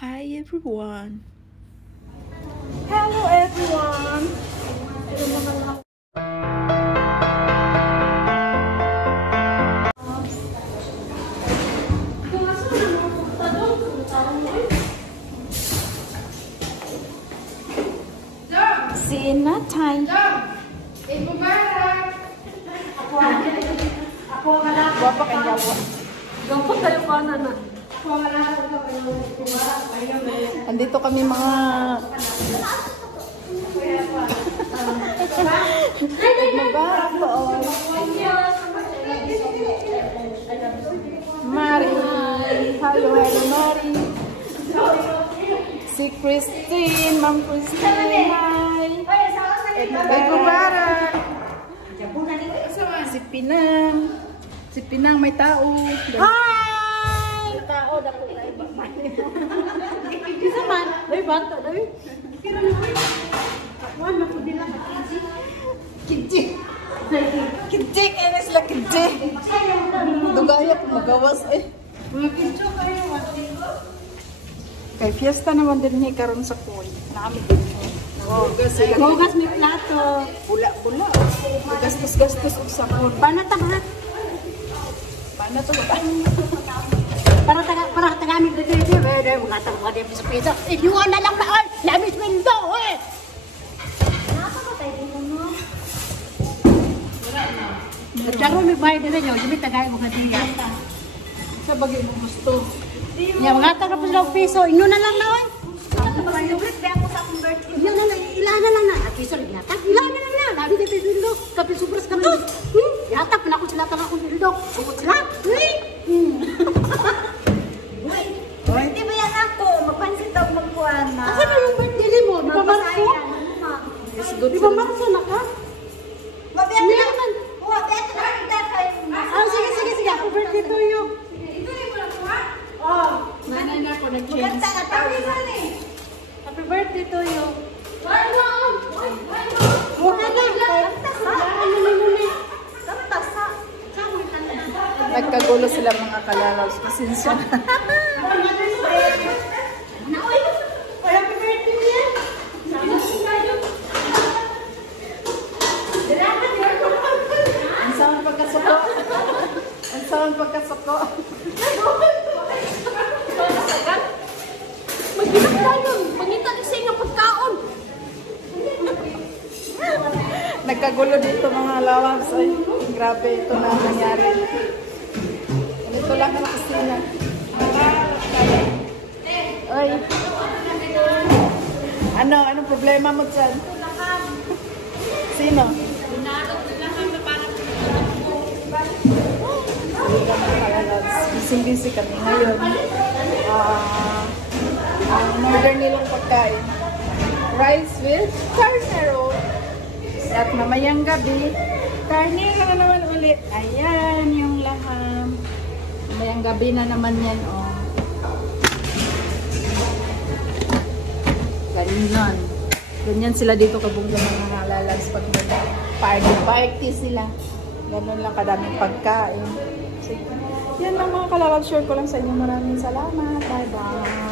Hi everyone. Hello everyone. Si Natay. Ako nga Guwapa kang yawa. Gampang tayo pa na. Andito kami mga Magbarak po. Mari. Hello Mari. Si Christine, Ma'am Christine. Hi. Magbarak. Si Pinang. Si Pinang may tao. Hi! Tao dako na iba man. Isa man, dai banto dai. Ano ko dila ka Kidji. Kidji, kaya sila kidji. Dugaya po magawas eh. mga pincho kayo wala. Kay fiesta naman din ni karon sa kuy. Naami din. Oh, kasi Hugas may plato. bula-bula. Gastos-gastos og sakon. Paano taga? Paano to ba? Para taga mi dito dito. Dai mga taga di sa pizza. Iwan na lang na ay. Lamis window eh. Nakakatay dito mo. Nagdaro mi bayad dito yo. Dili tagay mo kadiya. Sa bagay mo gusto. Ya mga taga pa sila piso. Inyo na lang na oy. Ilan na lang na. Akiso rin yata. Ilan na lang na. Labi dito yung sildo. Kapil supras kami. Yata, pinakot sila taga kong sildo. Sukot sila. Di ba yan ako? Mapansin daw magkuhan na. Asa na yung birthday mo? Di ba Marso? Yes, good. Di ba Marso na ka? Mabiyat Hindi na. naman. Mabiyat na. Sige. Happy birthday to you. Oh, Nanay na ako nag-change. Maganda nga tao. happy birthday to you. Mukha na. Nagkagulo sila mga kalalaws. Pasensya na. Happy birthday niya. Ang saan pagkasuko? Ang saan pagkasuko? Mag-inom tayo. Mangita din sa inyong pagkaon. Nagkagulo dito mga lawas. Ay, grabe ito na nangyari. Ito lang ang kusina. Ay. Anong problema mo dyan? Sino? Busy kami ngayon. Ang order nilang pagkain. Rice with carnero. At mamayang gabi, carnero na naman ulit. Ayan yung laham. Mamayang gabi na naman yan, oh. Ganyan. Ganyan sila dito kabungga mga halalas pag party sila. Ganun lang kadaming pagkain. Sige. Yan lang mga kalawag. Share ko lang sa inyo. Maraming salamat. Bye-bye.